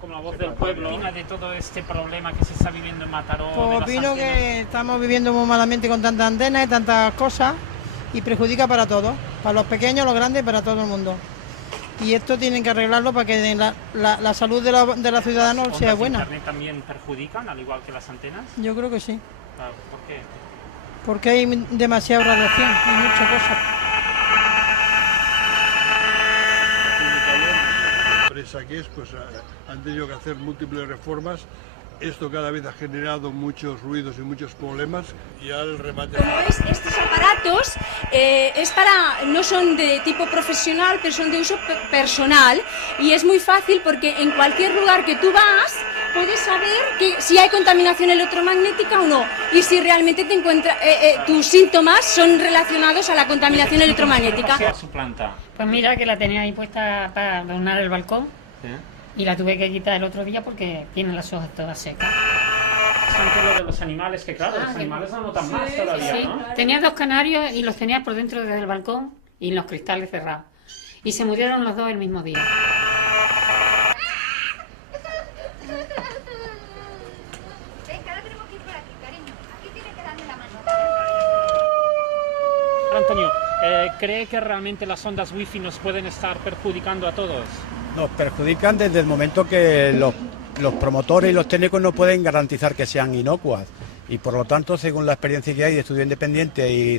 Como la voz del pueblo, opina de todo este problema que se está viviendo en Mataró. Pues opino que estamos viviendo muy malamente con tantas antenas y tantas cosas y perjudica para todos, para los pequeños, los grandes y para todo el mundo. Y esto tienen que arreglarlo para que la salud de los ciudadanos sea buena. ¿Internet también perjudican, al igual que las antenas? Yo creo que sí. ¿Por qué? Porque hay demasiada radiación y muchas cosas. Saqués, pues han tenido que hacer múltiples reformas. Esto cada vez ha generado muchos ruidos y muchos problemas. Y al remate. Como ves, estos aparatos no son de tipo profesional, pero son de uso personal. Y es muy fácil porque en cualquier lugar que tú vas puedes saber si hay contaminación electromagnética o no. Y si realmente te tus síntomas son relacionados a la contaminación electromagnética. ¿Qué su planta? Pues mira que la tenía ahí puesta para adornar el balcón. ¿Sí? Y la tuve que quitar el otro día porque tiene las hojas todas secas. Antes lo de los animales, que claro, los animales no notan más todavía, Sí, ¿no? tenía 2 canarios y los tenía por dentro del balcón y los cristales cerrados. Y se murieron los 2 el mismo día. Antonio, ¿cree que realmente las ondas wifi nos pueden estar perjudicando a todos? Nos perjudican desde el momento que los promotores y los técnicos no pueden garantizar que sean inocuas. Y por lo tanto, según la experiencia que hay de estudio independiente y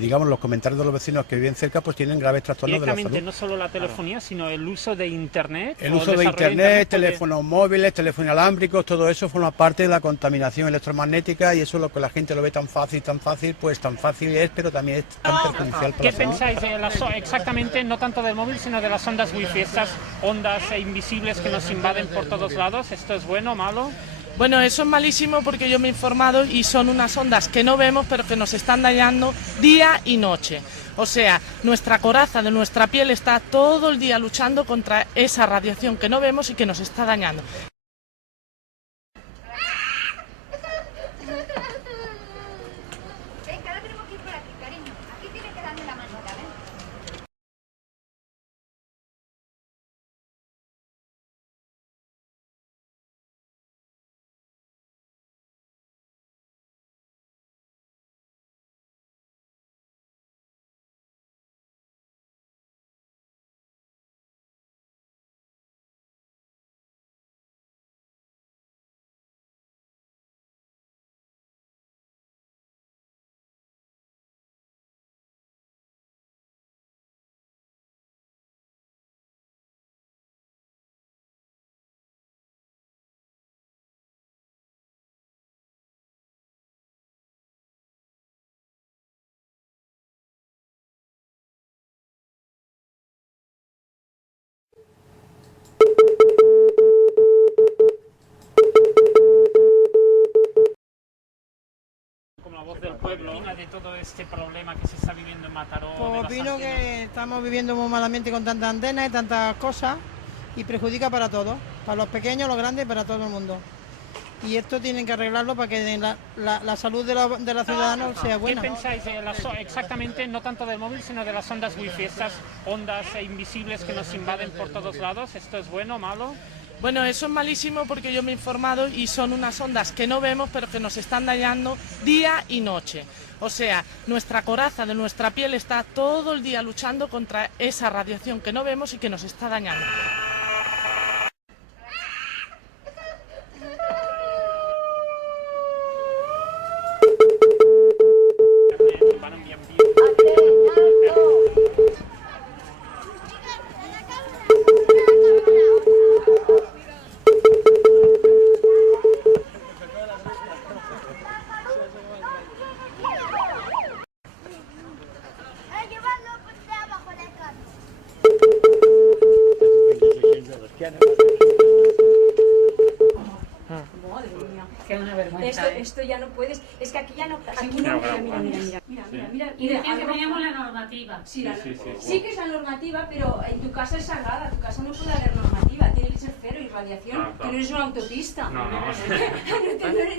digamos los comentarios de los vecinos que viven cerca, pues tienen graves trastornos de la salud. No solo la telefonía, sino el uso de internet. El uso de internet, teléfonos móviles, teléfonos inalámbricos, todo eso forma parte de la contaminación electromagnética y eso es lo que la gente lo ve tan fácil, pues tan fácil es, pero también es tan perjudicial para ¿Qué la salud. pensáis de exactamente, no tanto del móvil, sino de las ondas wifi, estas ondas invisibles que nos invaden por todos lados? ¿Esto es bueno o malo? Bueno, eso es malísimo porque yo me he informado y son unas ondas que no vemos pero que nos están dañando día y noche. O sea, nuestra coraza de nuestra piel está todo el día luchando contra esa radiación que no vemos y que nos está dañando. Como la voz del pueblo, opina de todo este problema que se está viviendo en Mataró. Pues opino que estamos viviendo muy malamente con tantas antenas y tantas cosas y perjudica para todos, para los pequeños, los grandes y para todo el mundo. Y esto tienen que arreglarlo para que la salud de los ciudadanos sea buena. ¿Qué pensáis exactamente, no tanto del móvil, sino de las ondas wifi, estas ondas invisibles que nos invaden por todos lados? ¿Esto es bueno o malo? Bueno, eso es malísimo porque yo me he informado y son unas ondas que no vemos pero que nos están dañando día y noche. O sea, nuestra coraza de nuestra piel está todo el día luchando contra esa radiación que no vemos y que nos está dañando. Que es una vergüenza. Esto ya no puedes, es que aquí ya no, aquí no, mira. Y decían que teníamos la normativa. Sí que es la normativa, pero en tu casa es sagrada, tu casa no puede haber normativa, tiene que ser cero y radiación, que no eres una autopista. No.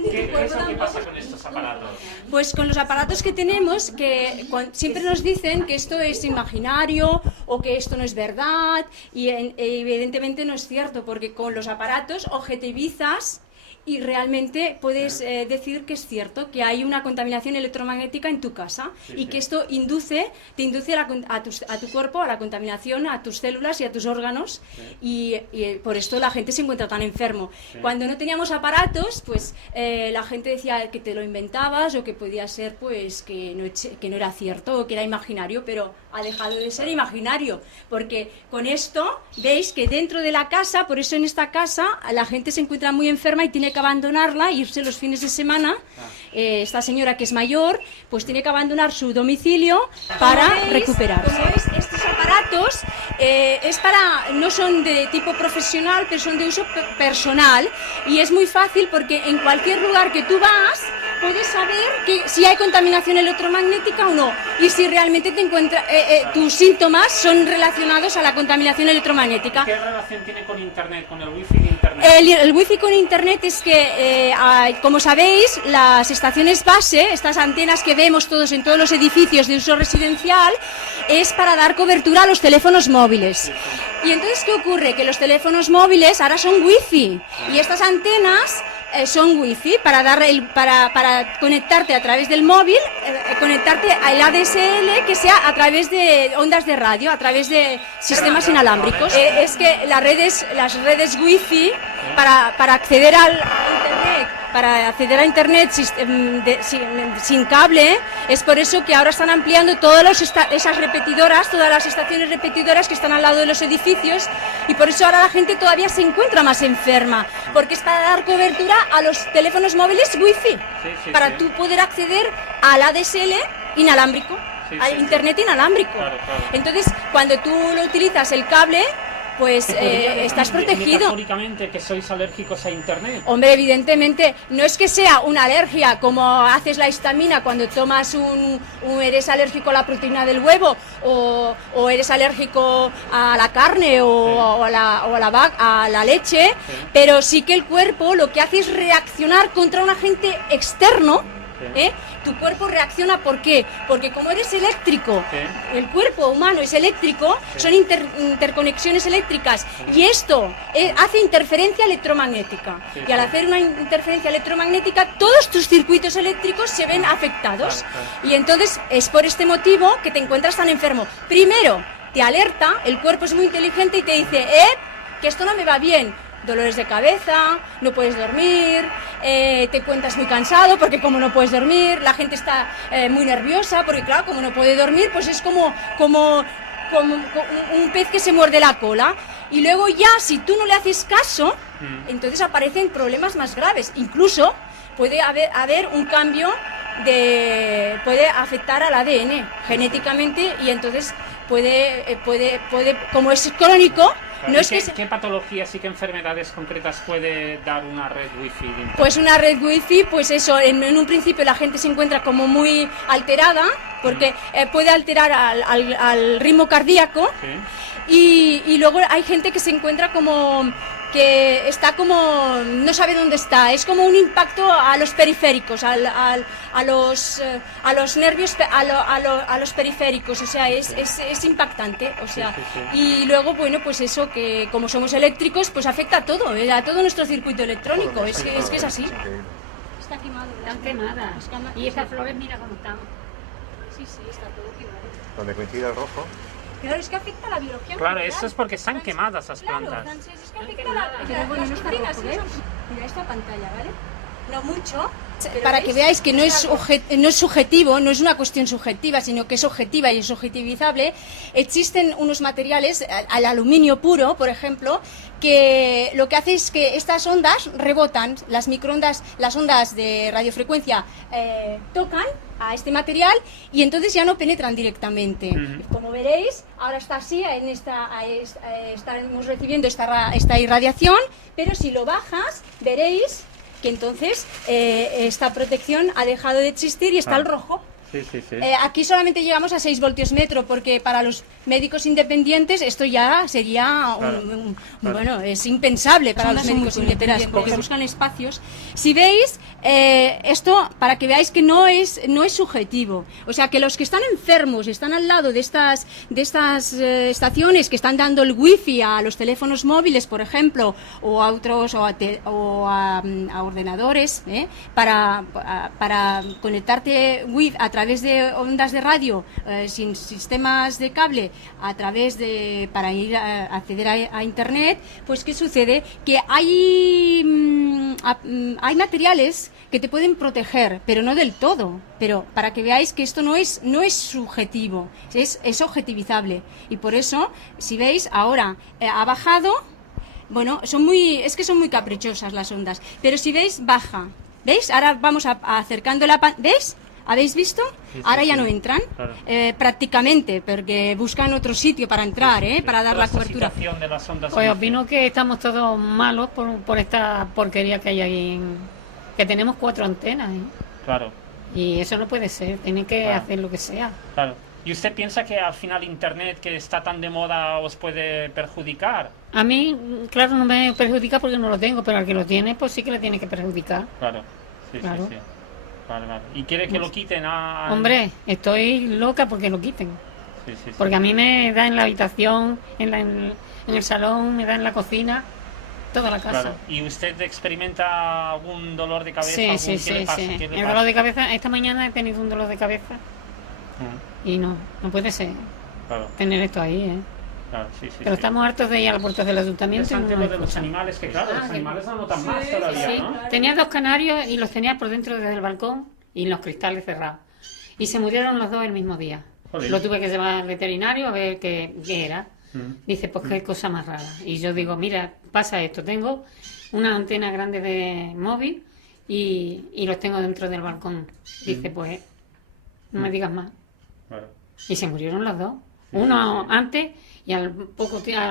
¿Qué pasa con estos aparatos? Pues con los aparatos que tenemos, que siempre nos dicen que esto es imaginario o que esto no es verdad, y evidentemente no es cierto, porque con los aparatos objetivizas y realmente puedes decir que es cierto, que hay una contaminación electromagnética en tu casa y que esto te induce a tu cuerpo a la contaminación, a tus células y a tus órganos, y por esto la gente se encuentra tan enfermo. Cuando no teníamos aparatos, pues la gente decía que te lo inventabas o que podía ser pues que no era cierto o que era imaginario, pero ha dejado de ser imaginario, porque con esto veis que dentro de la casa, por eso en esta casa la gente se encuentra muy enferma y tiene que abandonarla, irse los fines de semana. Esta señora, que es mayor, pues tiene que abandonar su domicilio para recuperarse. Como veis, estos aparatos no son de tipo profesional, pero son de uso personal, y es muy fácil porque en cualquier lugar que tú vas puedes saber si hay contaminación electromagnética o no, y si realmente tus síntomas son relacionados a la contaminación electromagnética. ¿Qué relación tiene con Internet, con el wifi de Internet? El wifi con Internet es que, como sabéis, las estaciones base, estas antenas que vemos todos en todos los edificios de uso residencial, es para dar cobertura a los teléfonos móviles. Y entonces, ¿qué ocurre? Que los teléfonos móviles ahora son wifi, y estas antenas son wifi para conectarte a través del móvil, conectarte al ADSL, que sea a través de ondas de radio, a través de sistemas inalámbricos. Es que las redes wifi para acceder al internet, sin cable, es por eso que ahora están ampliando todas las estaciones repetidoras que están al lado de los edificios, y por eso ahora la gente todavía se encuentra más enferma, porque es para dar cobertura a los teléfonos móviles wifi, para tú poder acceder al ADSL inalámbrico, al internet inalámbrico. Claro. Entonces, cuando tú lo utilizas el cable, pues estás protegido. Metafóricamente, que sois alérgicos a Internet. Hombre, evidentemente, no es que sea una alergia como haces la histamina cuando tomas eres alérgico a la proteína del huevo, o eres alérgico a la carne o a la leche, pero sí que el cuerpo lo que hace es reaccionar contra un agente externo. Tu cuerpo reacciona, ¿por qué? Porque como eres eléctrico, el cuerpo humano es eléctrico, son interconexiones eléctricas, y esto hace interferencia electromagnética, y al hacer una interferencia electromagnética todos tus circuitos eléctricos se ven afectados, y entonces es por este motivo que te encuentras tan enfermo. Primero, te alerta, el cuerpo es muy inteligente y te dice, que esto no me va bien. Dolores de cabeza, no puedes dormir, te encuentras muy cansado porque como no puedes dormir, la gente está muy nerviosa porque claro, como no puede dormir, pues es como un pez que se muerde la cola. Y luego ya, si tú no le haces caso, entonces aparecen problemas más graves. Incluso puede haber un cambio puede afectar al ADN genéticamente, y entonces puede como es crónico. No es ¿Qué patologías y qué enfermedades concretas puede dar una red wifi? Pues una red wifi, pues eso, en un principio la gente se encuentra como muy alterada, porque puede alterar al ritmo cardíaco, y luego hay gente que se encuentra como que está como no sabe dónde está, es como un impacto a los periféricos, a los nervios, a los periféricos, o sea, es impactante, o sea, y luego bueno, pues eso, que como somos eléctricos, pues afecta a todo nuestro circuito electrónico, es que es así. Está quemado. Están quemadas. Y esas flores, mira cómo están. Sí, está todo quemado. Donde coincide el rojo. Claro, es que afecta a la biología. Claro, eso es porque están quemadas esas plantas. Claro, es que afecta a la... Pero bueno, no está rojo, ¿ves? Mira esta pantalla, ¿vale? No mucho. Para que veáis que no es subjetivo, no es una cuestión subjetiva, sino que es objetiva y es objetivizable, existen unos materiales, al aluminio puro, por ejemplo, que lo que hace es que estas ondas rebotan, las microondas, las ondas de radiofrecuencia tocan a este material y entonces ya no penetran directamente. Como veréis, ahora está así, estamos recibiendo esta irradiación, pero si lo bajas, veréis que entonces esta protección ha dejado de existir y está el rojo. Aquí solamente llegamos a 6 voltios metro, porque para los médicos independientes esto ya sería bueno, es impensable para los médicos independientes, porque buscan espacios. Si veis, esto para que veáis que no es subjetivo. O sea, que los que están enfermos, están al lado de estas estaciones que están dando el wifi a los teléfonos móviles, por ejemplo, o a otros, o a ordenadores, para conectarte a través de ondas de radio, sin sistemas de cable, para ir a acceder a internet, pues ¿qué sucede? Que hay materiales que te pueden proteger, pero no del todo. Pero para que veáis que esto no es subjetivo, es objetivizable. Y por eso, si veis, ahora ha bajado. Bueno, son muy caprichosas las ondas. Pero si veis, baja. ¿Veis? Ahora vamos acercando la pantalla. ¿Ves? ¿Habéis visto? Sí, ahora ya sí. no entran, Claro. Prácticamente, porque buscan otro sitio para entrar, para dar la cobertura. situación de las ondas Pues wifi. opino que estamos todos malos por esta porquería que hay ahí, que tenemos 4 antenas, Claro, y eso no puede ser, tienen que Claro. hacer lo que sea. claro. ¿Y usted piensa que al final Internet, que está tan de moda, os puede perjudicar? A mí, claro, no me perjudica porque no lo tengo, pero al que lo tiene, pues sí que le tiene que perjudicar. Claro, sí, Claro. sí, sí. Vale, vale. ¿Y quiere que lo quiten Hombre, estoy loca porque lo quiten. Sí, sí, sí. Porque a mí me da en la habitación, en el salón, me da en la cocina, toda la casa. Claro. ¿Y usted experimenta algún dolor de cabeza? Sí, algún- sí, ¿Qué le sí, pasa? sí. ¿Qué le El pasa? dolor de cabeza, esta mañana he tenido un dolor de cabeza y no puede ser Claro, tener esto ahí, ¿eh? claro, sí, sí. Pero sí. estamos hartos de ir a las puertas del ayuntamiento y no Interesante nos lo de los escuchan. animales, que claro, los Ah, animales la notan más todavía, Sí, ¿no? tenía 2 canarios y los tenía por dentro desde el balcón y los cristales cerrados. Y se murieron los 2 el mismo día. Joder. Lo tuve que llevar al veterinario a ver qué era. Mm. Dice, pues qué cosa más rara. Y yo digo, mira, pasa esto, tengo una antena grande de móvil y los tengo dentro del balcón. Dice, pues, no me digas más. Claro. Y se murieron los 2. Sí, Uno sí. antes y al poco tiempo,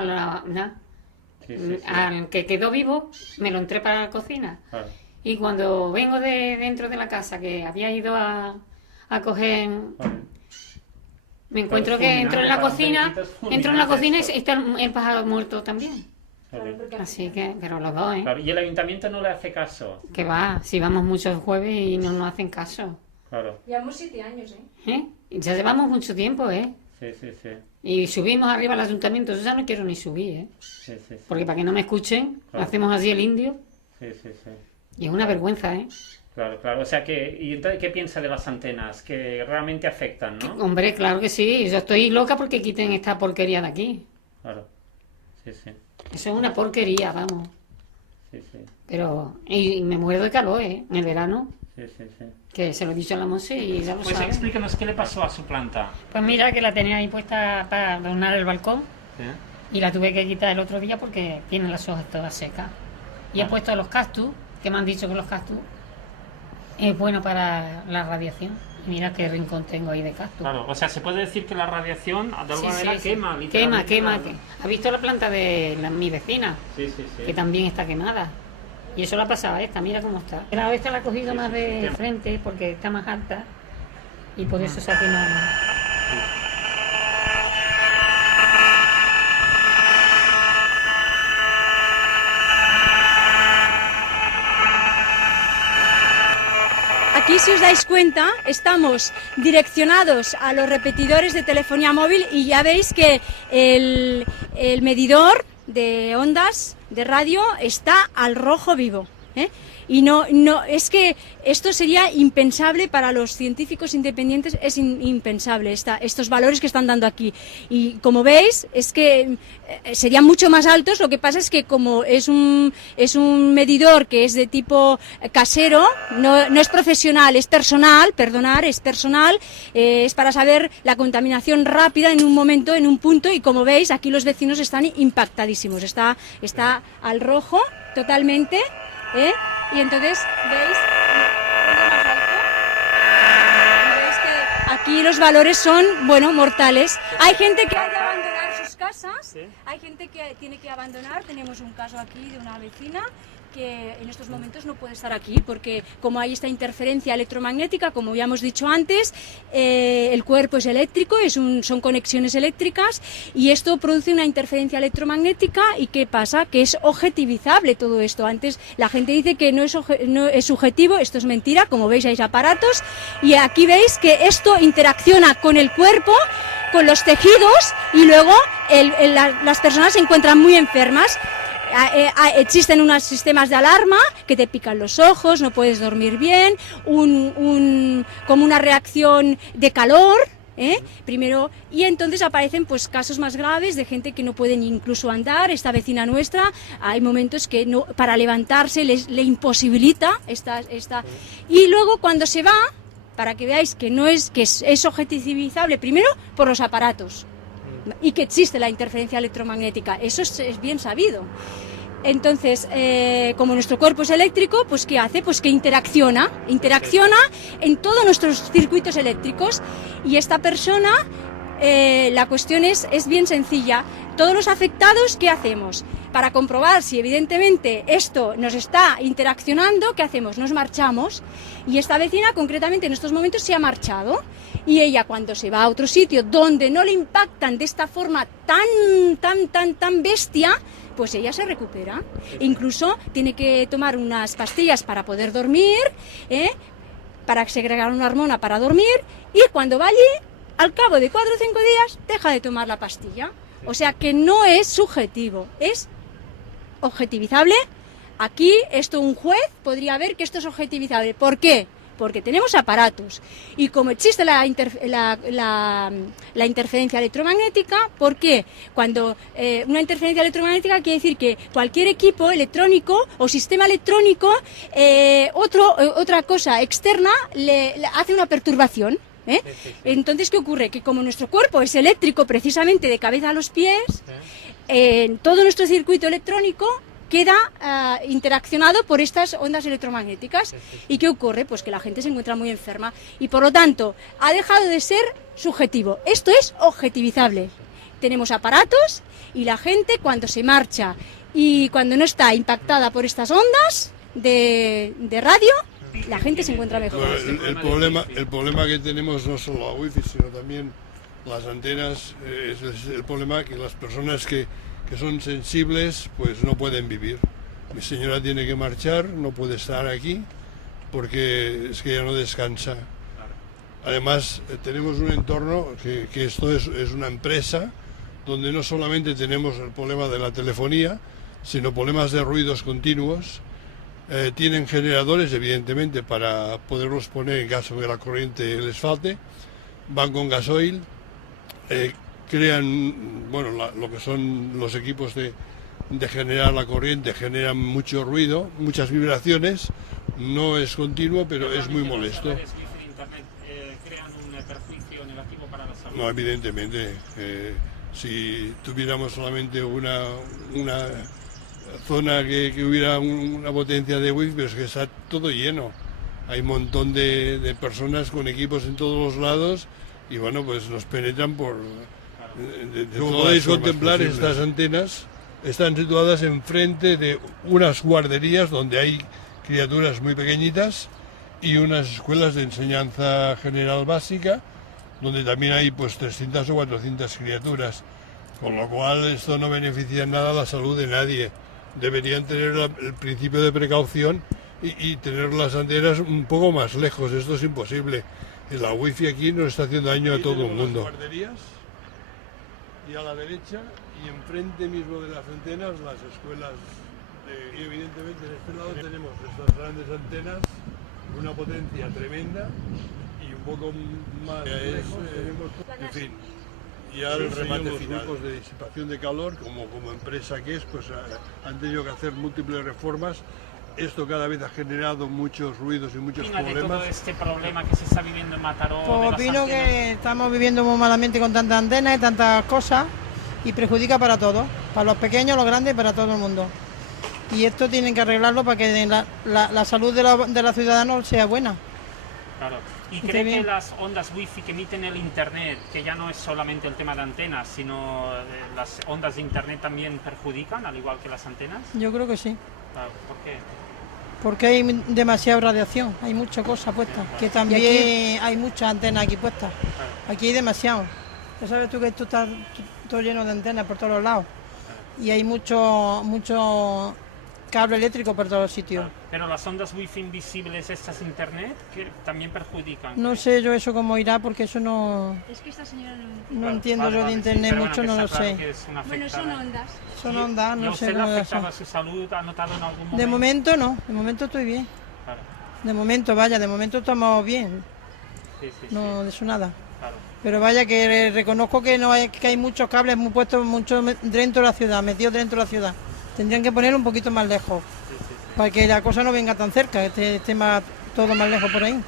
Sí, sí, sí. al que quedó vivo, me lo entré para la cocina. Claro. Y cuando vengo de dentro de la casa, que había ido a coger, Vale. me encuentro Pero que entro en la fulminante, cocina, para un delito es entro en la cocina y fulminante está el pájaro muerto también. Vale. Así que, pero los 2, ¿eh? Claro. Y el ayuntamiento no le hace caso. Que va, si vamos muchos jueves y no nos hacen caso. Claro. Llevamos 7 años, Y ya llevamos mucho tiempo, ¿eh? Sí, sí, sí. Y subimos arriba al ayuntamiento, yo ya no quiero ni subir, ¿eh? Sí, sí, sí. Porque para que no me escuchen, Claro. hacemos así el indio Sí, sí, sí. y es una vergüenza, ¿eh? Claro, claro. O sea que, ¿y entonces qué piensa de las antenas? Que realmente afectan, ¿no? Hombre, claro que sí, yo estoy loca porque quiten esta porquería de aquí. Claro. Sí, sí. Eso es una porquería, vamos. Sí, sí. Pero, y me muero de calor, ¿eh? En el verano, Sí, sí, sí. que se lo he dicho a la Monse y ya lo Pues sabe. explícanos qué le pasó a su planta. Pues mira que la tenía ahí puesta para adornar el balcón y la tuve que quitar el otro día porque tiene las hojas todas secas. Y he Ah. puesto los cactus, que me han dicho que los cactus es bueno para la radiación. Y mira qué rincón tengo ahí de cactus. Claro, o sea, se puede decir que la radiación de alguna Sí, manera sí, sí. quema, Quema, literalmente. quema. la- ¿Has visto la planta de mi vecina? Sí, sí, sí. Que también está quemada. Y eso la pasaba a esta, mira cómo está. Pero esta la ha cogido Sí, más sí, de sí. frente porque está más alta y por eso se ha quemado más. Aquí, si os dais cuenta, estamos direccionados a los repetidores de telefonía móvil y ya veis que el medidor de ondas de radio está al rojo vivo, ¿eh? Y no, es que esto sería impensable para los científicos independientes, es impensable estos valores que están dando aquí. Y como veis, es que serían mucho más altos, lo que pasa es que como es un medidor que es de tipo casero, no es profesional, es personal, es personal, es para saber la contaminación rápida en un momento, en un punto, y como veis, aquí los vecinos están impactadísimos, está al rojo totalmente, ¿eh? Y entonces, ¿veis? Más alto. ¿Veis que aquí los valores son, bueno, mortales? Hay gente que ha de abandonar sus casas casas, Sí. hay gente que tiene que abandonar. Tenemos un caso aquí de una vecina que en estos momentos no puede estar aquí porque como hay esta interferencia electromagnética, como ya hemos dicho antes, el cuerpo es eléctrico, son conexiones eléctricas y esto produce una interferencia electromagnética. ¿Y qué pasa? Que es objetivizable todo esto. Antes la gente dice que no es subjetivo, esto es mentira. Como veis hay aparatos y aquí veis que esto interacciona con el cuerpo, con los tejidos y luego las personas se encuentran muy enfermas. Existen unos sistemas de alarma que te pican los ojos, no puedes dormir bien, como una reacción de calor, primero, y entonces aparecen pues casos más graves de gente que no pueden incluso andar. Esta vecina nuestra, hay momentos que no, para levantarse le imposibilita esta. Y luego cuando se va, para que veáis que no es, que es objetivizable primero por los aparatos y que existe la interferencia electromagnética, eso es bien sabido. Entonces, como nuestro cuerpo es eléctrico, pues ¿qué hace? Pues que interacciona en todos nuestros circuitos eléctricos. Y esta persona, la cuestión es bien sencilla. Todos los afectados, ¿qué hacemos? Para comprobar si evidentemente esto nos está interaccionando, ¿qué hacemos? Nos marchamos. Y esta vecina concretamente en estos momentos se ha marchado. Y ella cuando se va a otro sitio donde no le impactan de esta forma tan bestia, pues ella se recupera. Incluso tiene que tomar unas pastillas para poder dormir, para segregar una hormona para dormir, y cuando va allí, al cabo de 4 o 5 días, deja de tomar la pastilla. O sea que no es subjetivo, es objetivizable. Aquí un juez podría ver que esto es objetivizable. ¿Por qué? Porque tenemos aparatos y como existe la interferencia electromagnética, ¿por qué? Cuando una interferencia electromagnética quiere decir que cualquier equipo electrónico o sistema electrónico, otra cosa externa le hace una perturbación. Entonces, ¿qué ocurre? Que como nuestro cuerpo es eléctrico precisamente de cabeza a los pies, todo nuestro circuito electrónico queda interaccionado por estas ondas electromagnéticas. ¿Y qué ocurre? Pues que la gente se encuentra muy enferma y por lo tanto ha dejado de ser subjetivo. Esto es objetivizable. Tenemos aparatos y la gente cuando se marcha y cuando no está impactada por estas ondas de radio, la gente se encuentra mejor. El problema que tenemos no solo la wifi, sino también las antenas, es el problema que las personas que son sensibles pues no pueden vivir. Mi señora tiene que marchar, no puede estar aquí porque es que ya no descansa. Además tenemos un entorno que esto es una empresa donde no solamente tenemos el problema de la telefonía, sino problemas de ruidos continuos. Tienen generadores evidentemente para poderlos poner en caso de la corriente les falte, van con gasoil, crean, bueno, lo que son los equipos de generar la corriente, generan mucho ruido, muchas vibraciones, no es continuo, pero es muy molesto. ¿Crean un perjuicio negativo para la salud? No, evidentemente, si tuviéramos solamente una zona que hubiera una potencia de wifi, pero es que está todo lleno, hay un montón de personas con equipos en todos los lados y bueno, pues nos penetran por... Como podéis contemplar, estas antenas están situadas enfrente de unas guarderías donde hay criaturas muy pequeñitas y unas escuelas de enseñanza general básica donde también hay pues 300 o 400 criaturas, con lo cual esto no beneficia en nada la salud de nadie. Deberían tener el principio de precaución y tener las antenas un poco más lejos. Esto es imposible. La wifi aquí nos está haciendo daño a todo el mundo. Y a la derecha y enfrente mismo de las antenas las escuelas y evidentemente en este lado tenemos estas grandes antenas, una potencia tremenda y un poco más lejos tenemos, en fin, ya el remate final. Los grupos de disipación de calor como empresa que es, pues han tenido que hacer múltiples reformas. Esto cada vez ha generado muchos ruidos y muchos problemas. De todo este problema que se está viviendo en Mataró. Pues opino que estamos viviendo muy malamente con tantas antenas y tantas cosas y perjudica para todos, para los pequeños, los grandes y para todo el mundo. Y esto tienen que arreglarlo para que la salud de los ciudadanos sea buena. Claro. ¿Y Esté cree que bien. las ondas wifi que emiten el internet, que ya no es solamente el tema de antenas, sino las ondas de internet también perjudican, al igual que las antenas? Yo creo que sí. Claro, ¿por qué? Porque hay demasiada radiación, hay mucha cosa puesta. Que también hay muchas antenas aquí puestas. Aquí hay demasiado. Ya sabes tú que esto está todo lleno de antenas por todos los lados. Y hay mucho cable eléctrico por todos los sitios. Claro. Pero las ondas wifi invisibles, estas internet, que también perjudican. No ¿cree? sé yo eso cómo irá, porque eso no, Es que esta señora no... no Claro, entiendo vale, yo de vale, sí, internet pero mucho, bueno, no que lo está claro sé. que es una Bueno, son afectada. ondas. Son ondas, ¿Y a no usted sé le cómo ha va a afectado a ser. su salud? ¿Ha notado en algún momento? De momento no, de momento estoy bien. Claro. De momento, vaya, de momento estamos bien. Sí, sí, No, sí, de eso nada. claro. Pero vaya que reconozco que no hay, que hay muchos cables muy puestos mucho dentro de la ciudad, metidos dentro de la ciudad. Tendrían que ponerlo un poquito más lejos, Sí, sí, sí. para que la cosa no venga tan cerca, que esté más, todo más lejos por ahí. Venga,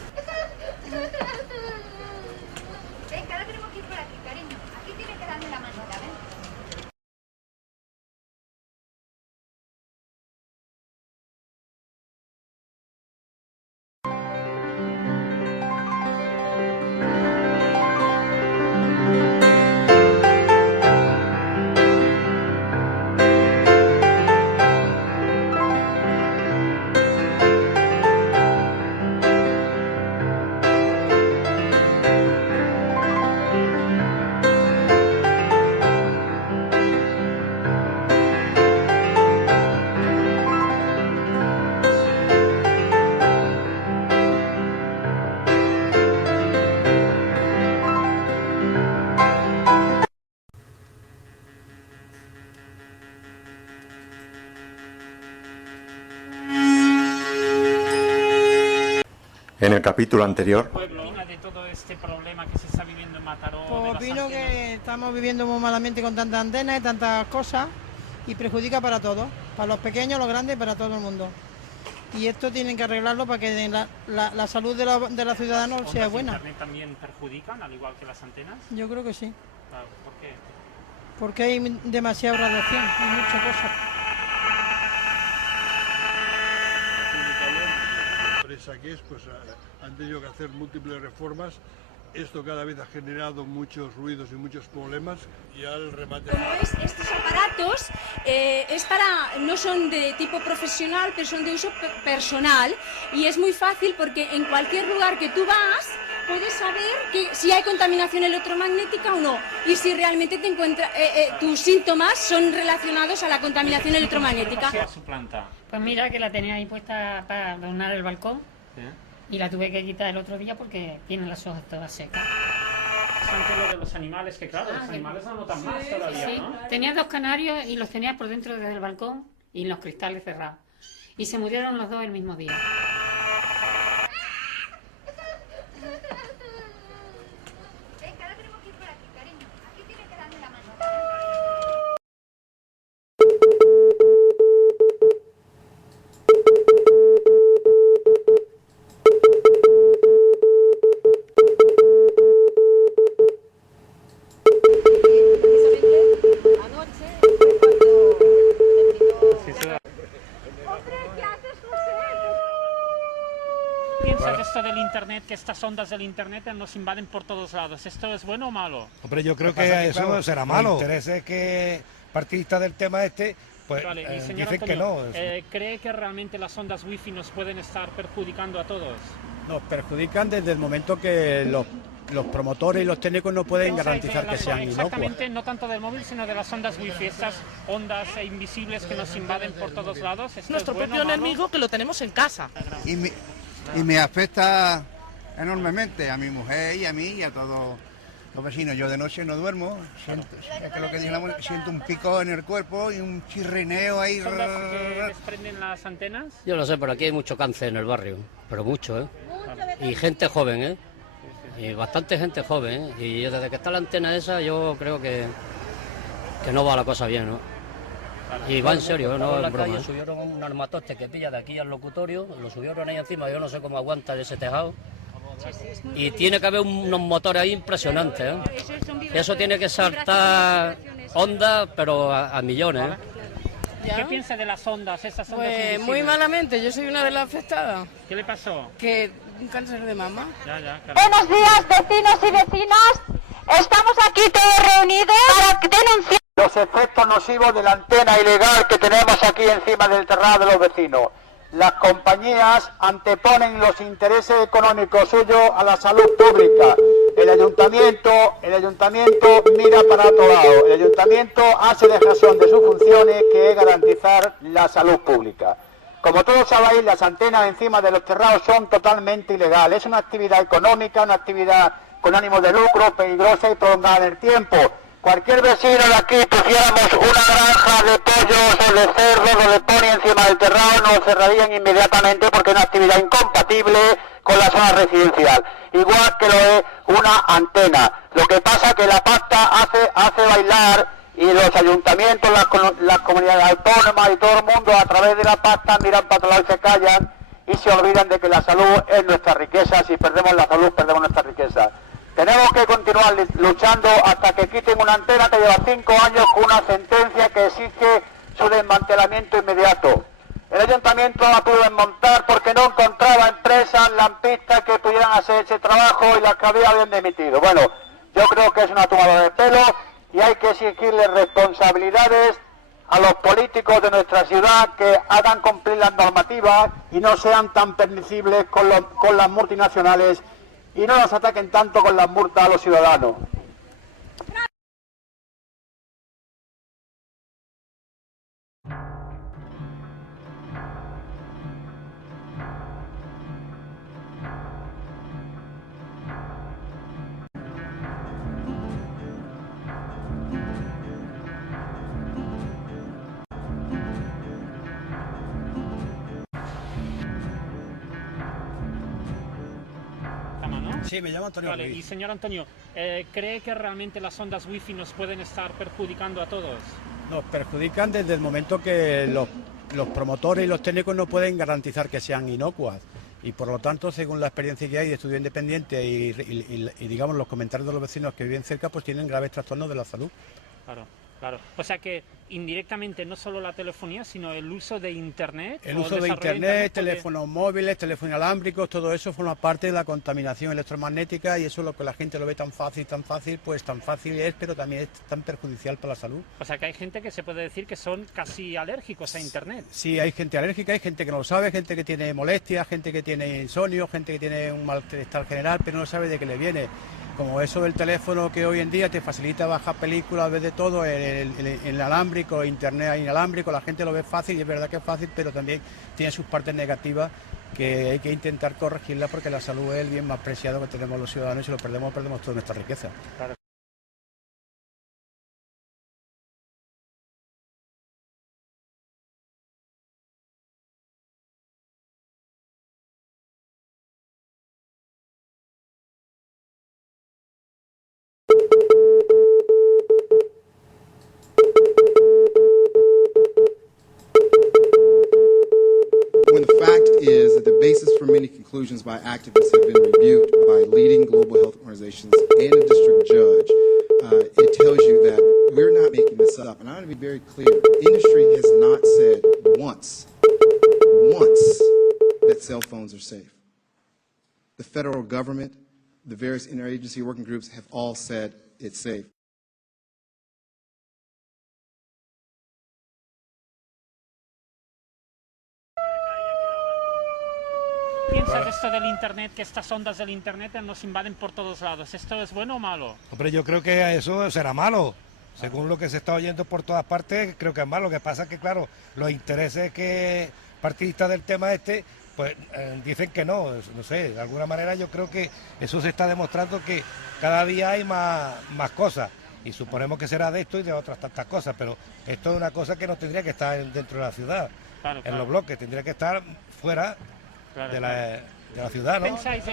ahora tenemos que ir por aquí, cariño. Aquí tiene que darme la manita, ¿ven? En el capítulo anterior, ¿Qué opina de todo este problema que se está viviendo en Mataró? de Pues las opino antenas? que estamos viviendo muy malamente con tantas antenas y tantas cosas y perjudica para todos, para los pequeños, los grandes y para todo el mundo. Y esto tienen que arreglarlo para que la salud de los ciudadanos ¿Ondas sea de buena. internet también perjudican, al igual que las antenas? Yo creo que sí, Claro, ¿por qué? porque hay demasiada radiación, hay mucha cosa. La empresa que es, pues han tenido que hacer múltiples reformas. Esto cada vez ha generado muchos ruidos y muchos problemas. Y al remate... Como ves, estos aparatos no son de tipo profesional, pero son de uso personal y es muy fácil porque en cualquier lugar que tú vas puedes saber si hay contaminación electromagnética o no y si realmente te encuentras tus síntomas son relacionados a la contaminación electromagnética. ¿Cómo su planta? Pues mira que la tenía ahí puesta para adornar el balcón ¿Sí? y la tuve que quitar el otro día porque tiene las hojas todas secas. Es ante lo de los animales, que claro, los animales no notan más todavía, Sí, ¿no? tenía 2 canarios y los tenía por dentro del balcón y los cristales cerrados. Y se murieron los 2 el mismo día. Venga, ahora tenemos que ir por aquí, cariño. Aquí tiene que darme la manita, ¿ven? Sí, sí. ¡Hombre, qué haces, José! ¿Qué piensas de esto del internet, que estas ondas del internet nos invaden por todos lados? ¿Esto es bueno o malo? Hombre, yo creo Lo que pasa que es eso claro, será los malo. intereses que partistas del tema este, pues Vale, y señor dicen que Antonio, no. ¿cree que realmente las ondas wifi nos pueden estar perjudicando a todos? Nos perjudican desde el momento que los promotores y los técnicos no pueden O sea, garantizar de que las- sean inocuas. Exactamente, no tanto del móvil, sino de las ondas wifi, estas ondas invisibles que nos invaden por todos lados. ¿Esto Nuestro es bueno, propio malo? enemigo que lo tenemos en casa. Y me afecta enormemente a mi mujer y a mí y a todos los vecinos. Yo de noche no duermo, es que lo que dijimos, siento un pico en el cuerpo y un chirrineo ahí. ¿Son las que desprenden las antenas? Yo lo sé, pero aquí hay mucho cáncer en el barrio, pero mucho, ¿eh? Y gente joven, ¿eh? Y bastante gente joven, ¿eh? Y desde que está la antena esa, yo creo que no va la cosa bien, ¿no? Y va en serio, ¿eh? No es broma. Subieron un armatoste que pilla de aquí al locutorio, lo subieron ahí encima, yo no sé cómo aguanta ese tejado. Y tiene que haber unos motores ahí impresionantes, ¿eh? Eso tiene que saltar ondas, pero a millones, ¿eh? ¿Qué piensa de las ondas, esas ondas Pues invisibles? muy malamente, yo soy una de las afectadas. ¿Qué le pasó? Que un cáncer de mama. Ya, claro. Buenos días, vecinos y vecinas. Estamos aquí todos reunidos para denunciar los efectos nocivos de la antena ilegal que tenemos aquí encima del terrado de los vecinos. Las compañías anteponen los intereses económicos suyos a la salud pública. El ayuntamiento mira para otro lado. El ayuntamiento hace dejación de sus funciones, que es garantizar la salud pública. Como todos sabéis, las antenas encima de los terrados son totalmente ilegales. Es una actividad económica, una actividad con ánimo de lucro, peligrosa y prolongada en el tiempo. Cualquier vecino de aquí, pusiéramos una granja de pollos o de cerdos o de pony encima del terrado, nos cerrarían inmediatamente porque es una actividad incompatible con la zona residencial. Igual que lo es una antena. Lo que pasa es que la pasta hace bailar, y los ayuntamientos, las comunidades autónomas y todo el mundo a través de la pasta miran para otro lado y se callan y se olvidan de que la salud es nuestra riqueza. Si perdemos la salud, perdemos nuestra riqueza. Tenemos que continuar luchando hasta que quiten una antena que lleva 5 años con una sentencia que exige su desmantelamiento inmediato. El ayuntamiento la pudo desmontar porque no encontraba empresas lampistas que pudieran hacer ese trabajo y las que habían dimitido. Bueno, yo creo que es una tomada de pelo y hay que exigirle responsabilidades a los políticos de nuestra ciudad, que hagan cumplir las normativas y no sean tan permisibles con las multinacionales y no nos ataquen tanto con las multas a los ciudadanos. Sí, me llamo Antonio. Vale, y señor Antonio, ¿cree que realmente las ondas wifi nos pueden estar perjudicando a todos? Nos perjudican desde el momento que los promotores y los técnicos no pueden garantizar que sean inocuas. Y por lo tanto, según la experiencia que hay de estudio independiente y digamos los comentarios de los vecinos que viven cerca, pues tienen graves trastornos de la salud. Claro. O sea que indirectamente no solo la telefonía, sino el uso de Internet. El uso de Internet, teléfonos móviles, teléfonos inalámbricos, todo eso forma parte de la contaminación electromagnética, y eso es lo que la gente lo ve tan fácil, pues tan fácil es, pero también es tan perjudicial para la salud. O sea que hay gente que se puede decir que son casi alérgicos a Internet. Sí, hay gente alérgica, hay gente que no lo sabe, gente que tiene molestias, gente que tiene insomnio, gente que tiene un malestar general, pero no sabe de qué le viene. Como eso del teléfono, que hoy en día te facilita bajar películas, ves de todo, el inalámbrico, Internet inalámbrico, la gente lo ve fácil, y es verdad que es fácil, pero también tiene sus partes negativas que hay que intentar corregirlas, porque la salud es el bien más preciado que tenemos los ciudadanos, y si lo perdemos, perdemos toda nuestra riqueza. Claro. When the fact is that the basis for many conclusions by activists have been rebuked by leading global health organizations and a district judge, it tells you that we're not making this up. And I want to be very clear. Industry has not said once that cell phones are safe. The federal government, the various interagency working groups have all said it's safe. ¿Piensas de esto del Internet, que estas ondas del Internet nos invaden por todos lados? ¿Esto es bueno o malo? Hombre, yo creo que eso será malo. Según lo que se está oyendo por todas partes, creo que es malo. Lo que pasa es que, claro, los intereses que partidistas del tema pues dicen que no sé, de alguna manera yo creo que eso se está demostrando, que cada día hay más cosas, y suponemos que será de esto y de otras tantas cosas, pero esto es una cosa que no tendría que estar dentro de la ciudad, en los bloques, tendría que estar fuera de la ciudad, ¿no? ¿Pensáis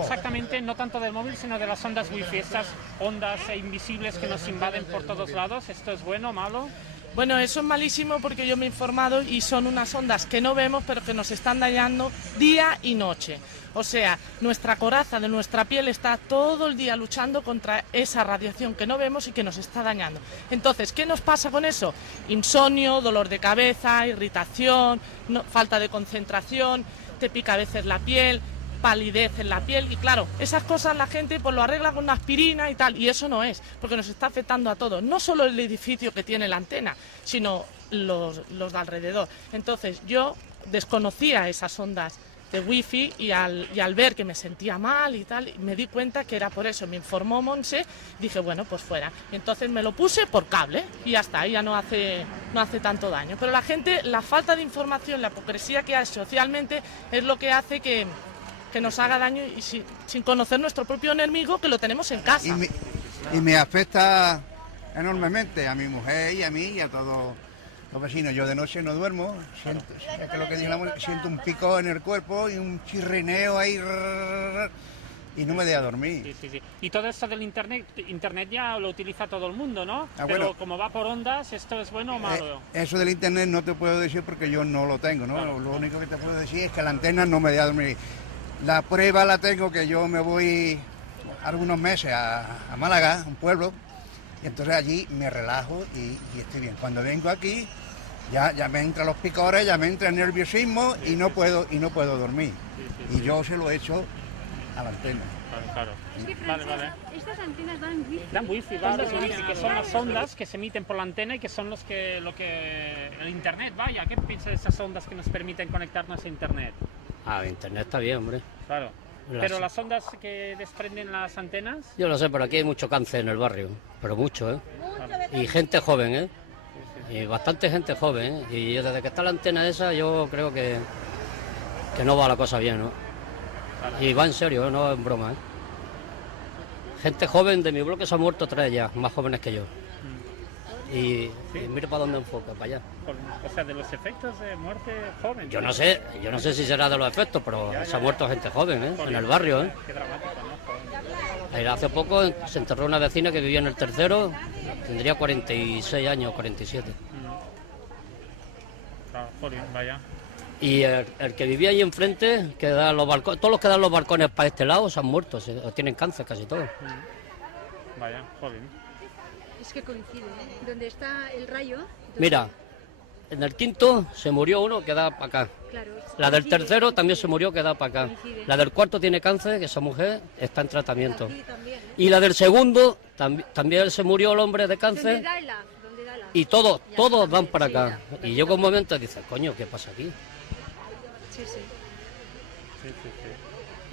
exactamente, no tanto del móvil, sino de las ondas wifi, estas ondas invisibles que nos invaden por todos lados? ¿Esto es bueno o malo? Bueno, eso es malísimo porque yo me he informado y son unas ondas que no vemos pero que nos están dañando día y noche. O sea, nuestra coraza de nuestra piel está todo el día luchando contra esa radiación que no vemos y que nos está dañando. Entonces, ¿qué nos pasa con eso? Insomnio, dolor de cabeza, irritación, falta de concentración, te pica a veces la piel, palidez en la piel y claro, esas cosas la gente pues lo arregla con una aspirina y tal y eso no es, porque nos está afectando a todos, no solo el edificio que tiene la antena, sino los de alrededor. Entonces yo desconocía esas ondas de wifi y al ver que me sentía mal y tal, me di cuenta que era por eso, me informó Monse, dije bueno pues fuera, y entonces me lo puse por cable y ya está, ya no hace tanto daño, pero la gente, la falta de información, la hipocresía que hay socialmente es lo que hace que nos haga daño y sin conocer nuestro propio enemigo que lo tenemos en casa. Y me afecta enormemente a mi mujer y a mí y a todos los vecinos. Yo de noche no duermo, siento un pico en el cuerpo y un chirrineo ahí y no me deja dormir. Sí. Y todo esto del internet ya lo utiliza todo el mundo, ¿no? Pero bueno, como va por ondas, ¿esto es bueno o malo? Eso del internet no te puedo decir porque yo no lo tengo, ¿no? Claro. Lo único que te puedo decir es que la antena no me deja dormir. La prueba la tengo que yo me voy algunos meses a Málaga, un pueblo, y entonces allí me relajo y estoy bien. Cuando vengo aquí ya me entran los picores, ya me entra el nerviosismo y no puedo dormir. Y yo se lo he hecho a la antena. Claro. Es que, Vale. estas antenas dan wifi. Dan wifi, que son las ondas que se emiten por la antena y que son lo que el internet, vaya, ¿qué piensas de esas ondas que nos permiten conectarnos a internet? Ah, internet está bien, hombre. Claro. Pero las ondas que desprenden las antenas... Yo lo sé, pero aquí hay mucho cáncer en el barrio, pero mucho, ¿eh? Y gente joven, ¿eh? Y bastante gente joven, ¿eh? Y desde que está la antena esa, yo creo que no va la cosa bien, ¿no? Y va en serio, ¿eh? No es broma, ¿eh? Gente joven de mi bloque se han muerto 3 ya, más jóvenes que yo. Y mira para dónde enfoca, para allá. O sea, de los efectos de muerte joven. Yo no sé si será de los efectos, pero se ha muerto gente joven, ¿eh? En el barrio, ¿eh? Qué dramático, ¿no? Hace poco se enterró una vecina que vivía en el tercero, tendría 46 años, 47. Claro, joder, vaya. Y el que vivía ahí enfrente, que da los balcones, todos los que dan los balcones para este lado se han muerto, o tienen cáncer casi todos. Vaya, joder. Es que coincide, ¿eh? Donde está el rayo... Mira, en el quinto se murió uno que da para acá. Claro, La del tercero también se murió que da para acá. La del cuarto tiene cáncer, que esa mujer está en tratamiento. Y la del segundo, también se murió el hombre de cáncer. Y todos van para acá. Y llega un momento y dices, coño, ¿qué pasa aquí?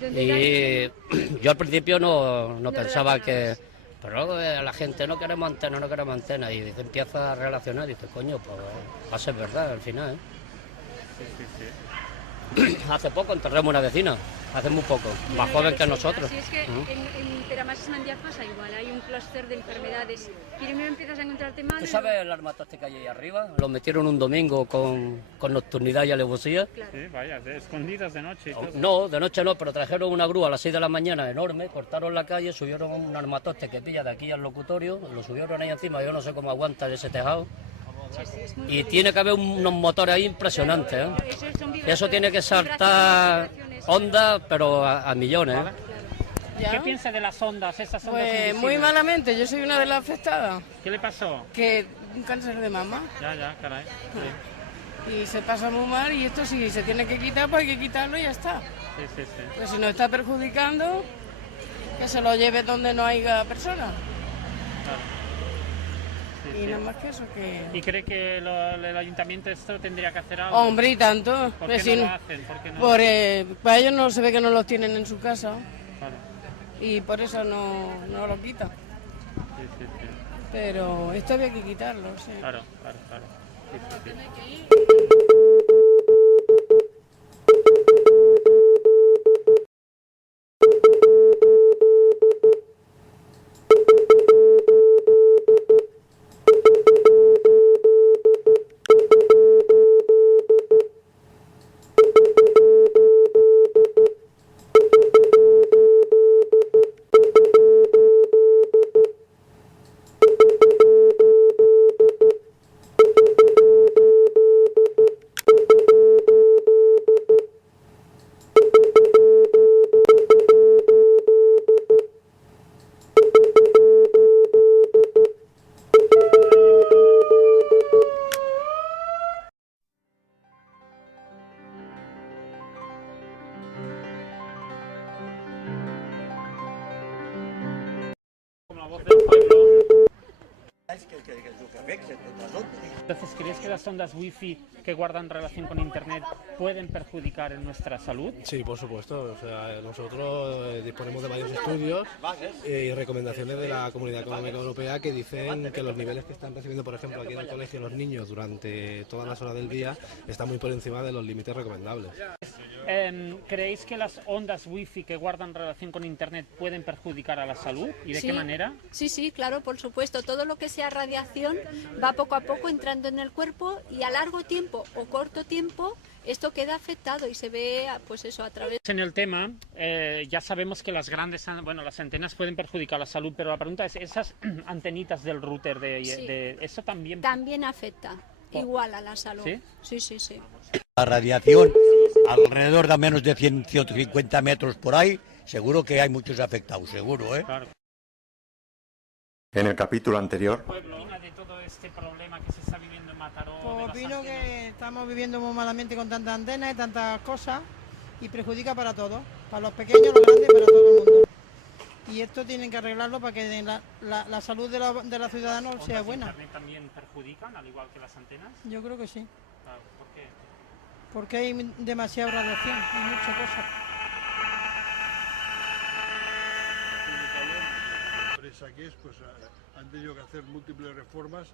Y yo al principio no pensaba que... Pero luego la gente no queremos antena, y empieza a relacionar y dice, coño, pues va a ser verdad al final, ¿eh? Hace poco enterramos una vecina, hace muy poco, más joven que nosotros. Así es que en Peramasas Mandiac pasa igual, hay un clúster de enfermedades. Primero empiezas a encontrarte mal. ¿Tú sabes el armatoste que hay ahí arriba? Lo metieron un domingo con nocturnidad y alevosía. Claro. Sí, vaya, escondidas de noche. No, de noche no, pero trajeron una grúa a las 6 de la mañana enorme, cortaron la calle, subieron un armatoste que pilla de aquí al locutorio, lo subieron ahí encima, yo no sé cómo aguanta ese tejado. Y tiene que haber unos motores ahí impresionantes, ¿eh? Eso tiene que saltar ondas, pero a millones, ¿eh? ¿Qué piensa de las ondas, esas ondas Pues invisibles? muy malamente, yo soy una de las afectadas. ¿Qué le pasó? Que un cáncer de mama. Ya, caray. Sí. Y se pasa muy mal y esto si se tiene que quitar, pues hay que quitarlo y ya está. Sí. Pero si nos está perjudicando, que se lo lleve donde no haya personas. Y nada más que eso que... ¿Y cree que el ayuntamiento esto tendría que hacer algo? Hombre, y tanto. ¿Por qué no lo hacen? ¿Por qué no? Para ellos no se ve que no los tienen en su casa. Claro. Y por eso no lo quitan. Sí. Pero esto había que quitarlo, sí. Claro. Sí. Entonces, ¿crees que las ondas wifi que guardan relación con internet pueden perjudicar en nuestra salud? Sí, por supuesto. O sea, nosotros disponemos de varios estudios y recomendaciones de la Comunidad Económica Europea que dicen que los niveles que están recibiendo, por ejemplo, aquí en el colegio los niños durante todas las horas del día están muy por encima de los límites recomendables. ¿Creéis que las ondas wifi que guardan relación con internet pueden perjudicar a la salud? ¿Y de qué manera? Sí, sí, claro, por supuesto. Todo lo que sea radiación va poco a poco entrando en el cuerpo y a largo tiempo o corto tiempo esto queda afectado y se ve, pues eso, a través... En el tema, ya sabemos que las las antenas pueden perjudicar la salud, pero la pregunta es, ¿esas antenitas del router, eso también...? También afecta, igual a la salud. ¿Sí? Sí, sí, sí. La radiación, alrededor de menos de 150 metros por ahí, seguro que hay muchos afectados, seguro, ¿eh? Claro. En el capítulo anterior, ¿Qué opina de todo este problema que se está viviendo en Mataró? Pues opino que estamos viviendo muy malamente con tantas antenas y tantas cosas y perjudica para todos, para los pequeños, los grandes, para todo el mundo. Y esto tienen que arreglarlo para que la salud de los ciudadanos sea buena. ¿Internet también perjudican, al igual que las antenas? Yo creo que sí. Claro, ¿por qué? Porque hay demasiada radiación, hay mucha cosa. Aquí pues han tenido que hacer múltiples reformas.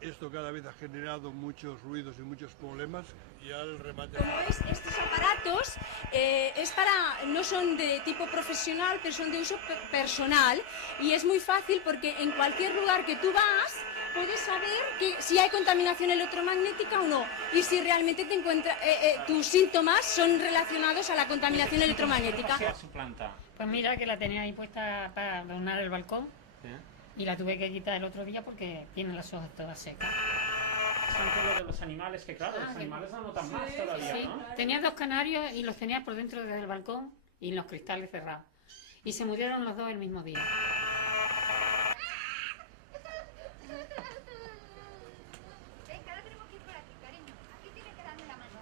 Esto cada vez ha generado muchos ruidos y muchos problemas. Y al remate... Estos aparatos no son de tipo profesional, pero son de uso personal y es muy fácil porque en cualquier lugar que tú vas puedes saber si hay contaminación electromagnética o no y si realmente te tus síntomas son relacionados a la contaminación electromagnética. ¿Cómo se su planta? Pues mira que la tenía ahí puesta para adornar el balcón y la tuve que quitar el otro día porque tiene las hojas todas secas. Tanto lo de los animales, que claro, los animales no notan más todavía, Sí, ¿no? tenía 2 canarios y los tenía por dentro del balcón y los cristales cerrados. Y se murieron los 2 el mismo día. Venga, ahora tenemos que ir por aquí, cariño. Aquí tienes que darme la mano.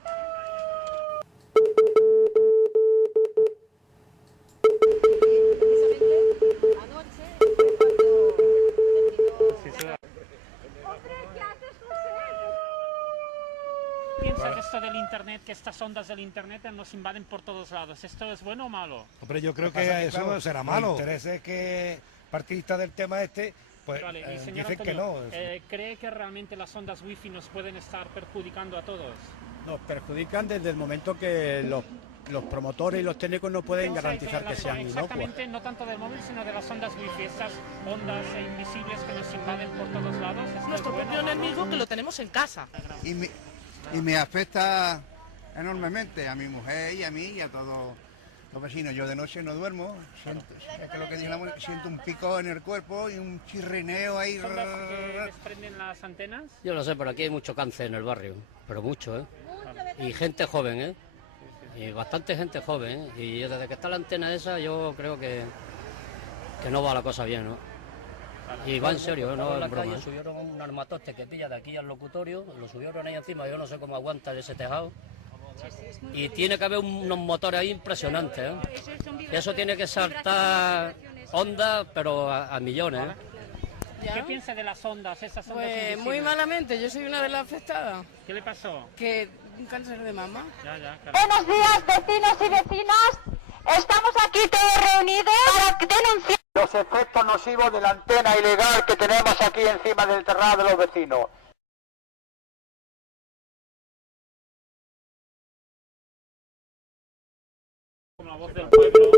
¿Piensa que esto del internet, que estas ondas del internet nos invaden por todos lados? ¿Esto es bueno o malo? Hombre, yo creo que eso será malo. Lo interés es que partidistas del tema este, pues Vale, y señor dicen que Antonio, no. ¿cree que realmente las ondas wifi nos pueden estar perjudicando a todos? Nos perjudican desde el momento que los promotores y los técnicos no pueden garantizar que sean inocuas. Exactamente, no tanto del móvil, sino de las ondas wifi, estas ondas invisibles que nos invaden por todos lados. ¿Esto Nuestro es bueno propio o malo? enemigo que lo tenemos en casa. Y me afecta enormemente a mi mujer y a mí y a todos los vecinos. Yo de noche no duermo, es que lo que dije la mujer, siento un pico en el cuerpo y un chirrineo ahí. ¿Son las que desprenden las antenas? Yo lo sé, pero aquí hay mucho cáncer en el barrio, pero mucho, ¿eh? Y gente joven, ¿eh? Y bastante gente joven, ¿eh? Y desde que está la antena esa yo creo que no va la cosa bien, ¿no? Y va en serio, no es broma. Subieron un armatoste que pilla de aquí al locutorio, lo subieron ahí encima, yo no sé cómo aguanta ese tejado. Y tiene que haber unos motores ahí impresionantes, ¿eh? Eso tiene que saltar ondas, pero a millones, ¿eh? ¿Qué piensa de las ondas, esas ondas Pues invisibles? muy malamente, yo soy una de las afectadas. ¿Qué le pasó? Que un cáncer de mama. Ya, claro. Buenos días, vecinos y vecinas. Estamos aquí todos reunidos para denunciar los efectos nocivos de la antena ilegal que tenemos aquí encima del terrado de los vecinos. Como la voz del pueblo.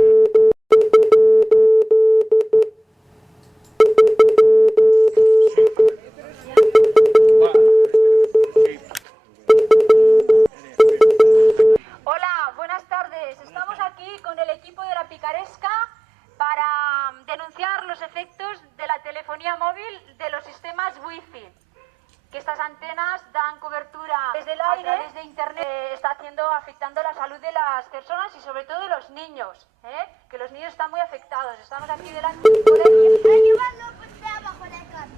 Hola, buenas tardes. Estamos aquí con el equipo de la Picaresca para denunciar los efectos de la telefonía móvil de los sistemas Wi-Fi. Que estas antenas dan cobertura desde el aire, a través de internet, está afectando la salud de las personas y sobre todo de los niños, que los niños están muy afectados. Estamos aquí delante del colegio. bajo la cama.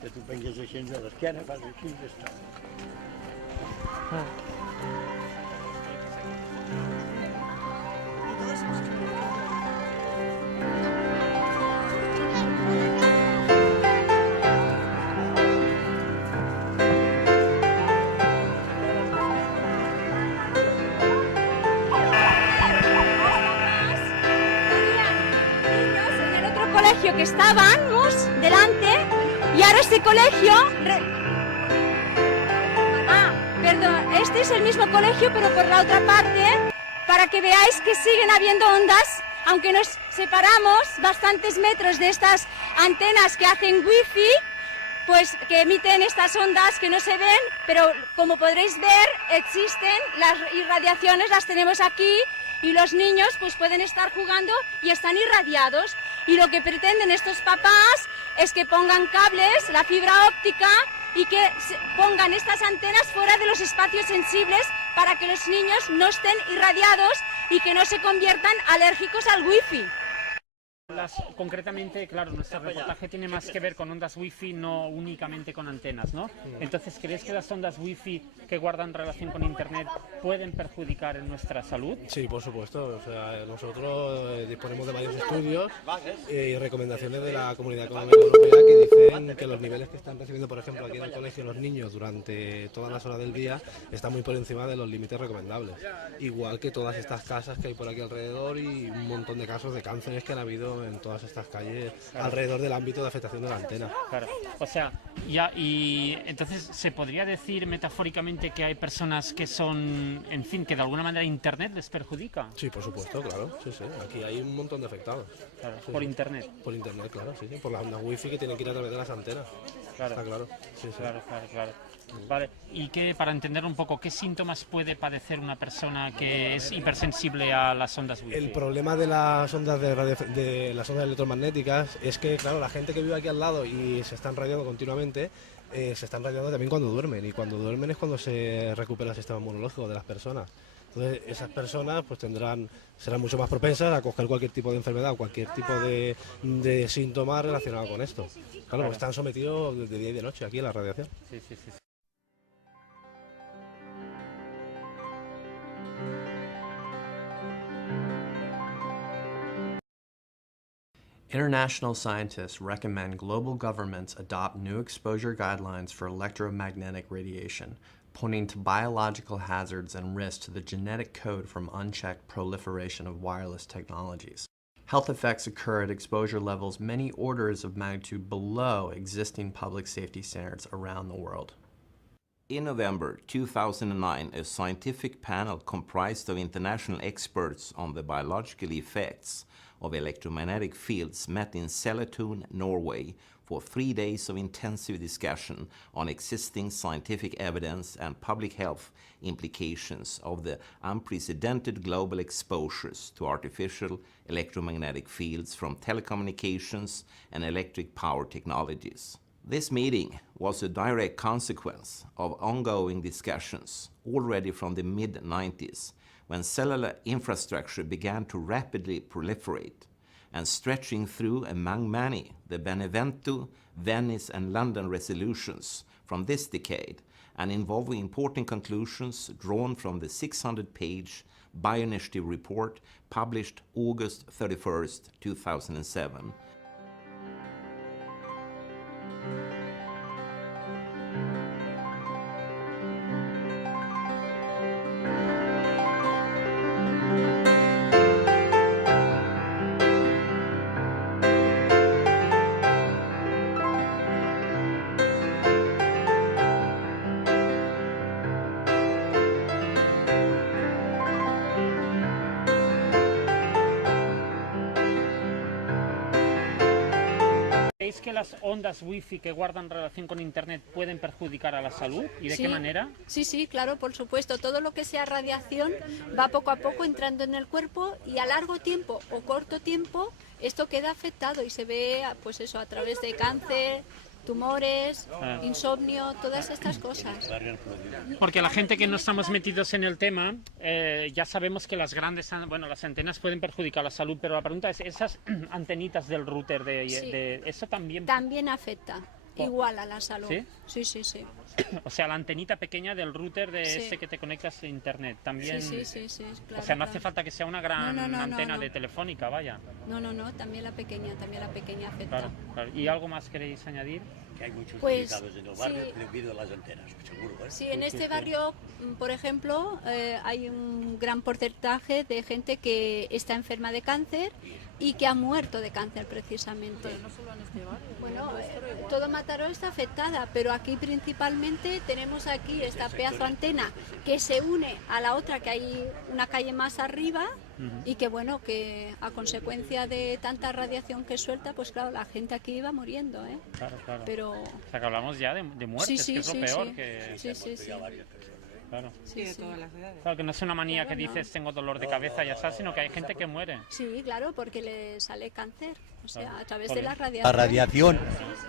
Que tu penges així de l'esquena, fas així i ja està. colegio que estábamos delante y ahora este colegio... Perdón, este es el mismo colegio pero por la otra parte, para que veáis que siguen habiendo ondas, aunque nos separamos bastantes metros de estas antenas que hacen wifi, pues que emiten estas ondas que no se ven, pero como podréis ver existen, las irradiaciones las tenemos aquí y los niños pues pueden estar jugando y están irradiados. Y lo que pretenden estos papás es que pongan cables, la fibra óptica, y que pongan estas antenas fuera de los espacios sensibles para que los niños no estén irradiados y que no se conviertan alérgicos al wifi. Concretamente, claro, nuestro reportaje tiene más que ver con ondas wifi, no únicamente con antenas, ¿no? Entonces, ¿crees que las ondas wifi que guardan relación con internet pueden perjudicar en nuestra salud? Sí, por supuesto. O sea, nosotros disponemos de varios estudios y recomendaciones de la Comunidad Económica Europea que dicen que los niveles que están recibiendo, por ejemplo, aquí en el colegio los niños durante todas las horas del día están muy por encima de los límites recomendables. Igual que todas estas casas que hay por aquí alrededor y un montón de casos de cánceres que han habido en todas estas calles alrededor del ámbito de afectación de la antena. Claro, o sea, y entonces se podría decir metafóricamente que hay personas que son, en fin, que de alguna manera internet les perjudica. Sí, por supuesto, claro, sí, sí. Aquí hay un montón de afectados. Claro, sí, por sí. internet. Por internet, claro, sí, por las ondas wifi que tienen que ir a través de las antenas. Claro, está claro. Sí, sí. Claro. Vale, y que para entender un poco, ¿qué síntomas puede padecer una persona que es hipersensible a las ondas wifi? El problema de las ondas de las ondas electromagnéticas es que, claro, la gente que vive aquí al lado y se están radiando continuamente, se están radiando también cuando duermen, y cuando duermen es cuando se recupera el sistema inmunológico de las personas. Entonces esas personas pues serán mucho más propensas a coger cualquier tipo de enfermedad o cualquier tipo de síntoma relacionado con esto. Claro, porque están sometidos de día y de noche aquí a la radiación. Sí. International scientists recommend global governments adopt new exposure guidelines for electromagnetic radiation, pointing to biological hazards and risks to the genetic code from unchecked proliferation of wireless technologies. Health effects occur at exposure levels many orders of magnitude below existing public safety standards around the world. In November 2009, a scientific panel comprised of international experts on the biological effects of electromagnetic fields met in Sellathun, Norway, for 3 days of intensive discussion on existing scientific evidence and public health implications of the unprecedented global exposures to artificial electromagnetic fields from telecommunications and electric power technologies. This meeting was a direct consequence of ongoing discussions already from the mid-90s, when cellular infrastructure began to rapidly proliferate, and stretching through, among many, the Benevento, Venice and London resolutions from this decade, and involving important conclusions drawn from the 600-page Bioinitiative report published August 31st, 2007. ¿Creéis que las ondas wifi que guardan relación con internet pueden perjudicar a la salud? ¿Y de qué manera? Sí, claro, por supuesto. Todo lo que sea radiación va poco a poco entrando en el cuerpo y a largo tiempo o corto tiempo esto queda afectado y se ve pues eso a través de cáncer, tumores, insomnio, todas estas cosas. Porque la gente que no estamos metidos en el tema, ya sabemos que las las antenas pueden perjudicar la salud, pero la pregunta es, ¿esas antenitas del router de eso también? También afecta, igual a la salud. ¿Sí? Sí. O sea, la antenita pequeña del router de Sí. ese que te conectas a internet, también... Sí, claro. O sea, no hace falta que sea una gran antena no. de telefónica, vaya. No, también la pequeña afecta. Claro. ¿Y algo más queréis añadir? Que hay muchos Pues, afectados en el barrio sí. debido a las antenas, seguro. Sí, en este barrio, por ejemplo, hay un gran porcentaje de gente que está enferma de cáncer y que ha muerto de cáncer precisamente. Pero no solo en este barrio. Bueno, todo Mataró está afectada, pero aquí principalmente tenemos aquí esta pedazo antena que se une a la otra, que hay una calle más arriba, y que bueno, que a consecuencia de tanta radiación que suelta, pues claro, la gente aquí iba muriendo, ¿eh? Claro, claro. Pero... O sea, que hablamos ya de muertes, Sí, que es lo sí, peor. sí. Que... Sí. Claro. Sí, de todas las edades. Claro, que no es una manía que Claro, no. dices tengo dolor de cabeza y ya está, sino que hay gente que muere. Sí, claro, porque le sale cáncer, o sea, a través de Joder. la radiación. La radiación,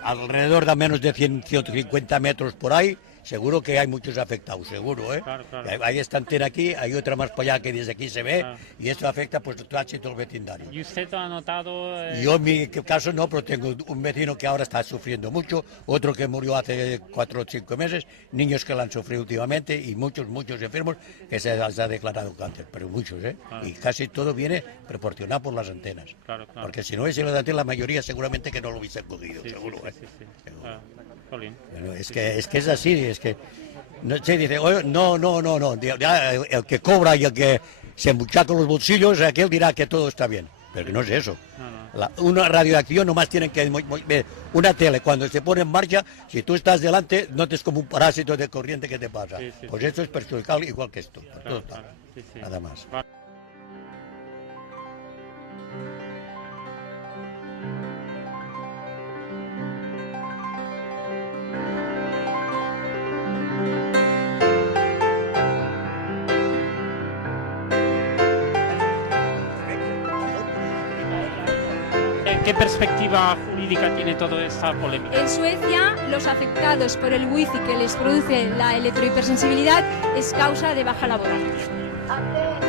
alrededor de menos de 150 metros por ahí, seguro que hay muchos afectados, seguro, ¿eh? Claro, claro. Hay esta antena aquí, hay otra más para allá que desde aquí se ve, Claro. y esto afecta pues casi todo el vecindario. ¿Y usted ha notado...? Yo en mi caso no, pero tengo un vecino que ahora está sufriendo mucho, otro que murió hace 4 o 5 meses, niños que lo han sufrido últimamente y muchos enfermos que se les ha declarado cáncer, pero muchos, ¿eh? Claro. Y casi todo viene proporcionado por las antenas. Claro, claro. Porque si no hubiese las antenas, la mayoría seguramente que no lo hubiesen cogido, Sí, seguro, ¿eh? sí. Claro. Jolín. Bueno, es que es así, es que no se dice, "Oye, no, ya, el que cobra y el que se embuchaca los bolsillos, aquel dirá que todo está bien, pero que no es eso. Una radioacción nomás tienen que ver una tele cuando se pone en marcha, si tú estás delante, notes como un parásito de corriente que te pasa. Pues esto es perjudicial igual que esto, por todo está. Nada más. ¿Qué perspectiva jurídica tiene toda esta polémica? En Suecia, los afectados por el wifi que les produce la electrohipersensibilidad es causa de baja laboral. Hace